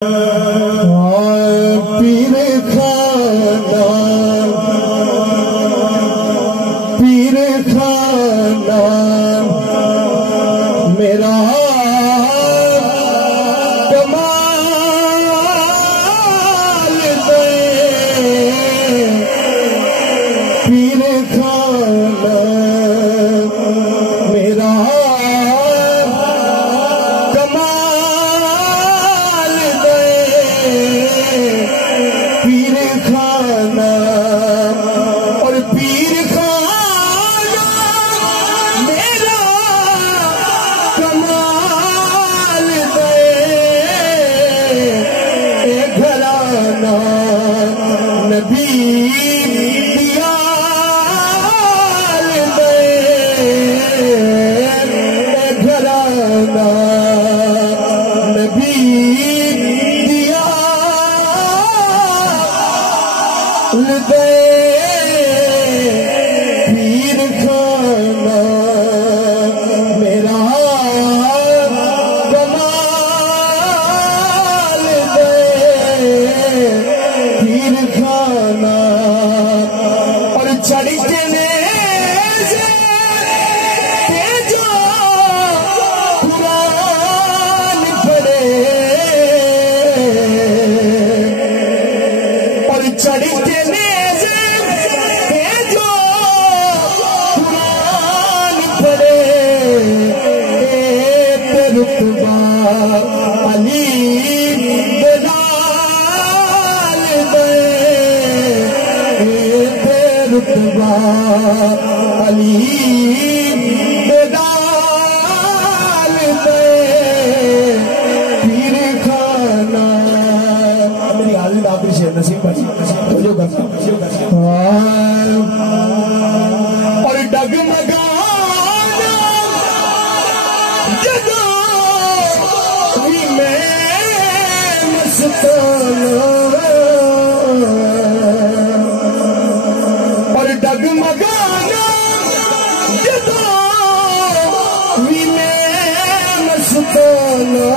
पीर खाना मेरा कमाल दे। पीर खाना मेरा कमाल दे। पीर खाना और पीर खाना मेरा कमाल दे। घराना नबी दियाल दे। घराना नबी दियाल दे। पीर खाना मेरा कमाल दे। पीर खाना और चढ़ते ने जो कुरान पढ़े और चढ़ते ने जो कुरान पढ़े। रुतबा अली बेलाल दे। रुतबा अली बेलाल दे। पीर खाना मेरी हाजिर आखिरी शेर नसीब भाई जो करता और डगमगाना जदों भी मैं मस्ताना और डगमगाना जदों भी मैं मस्ताना।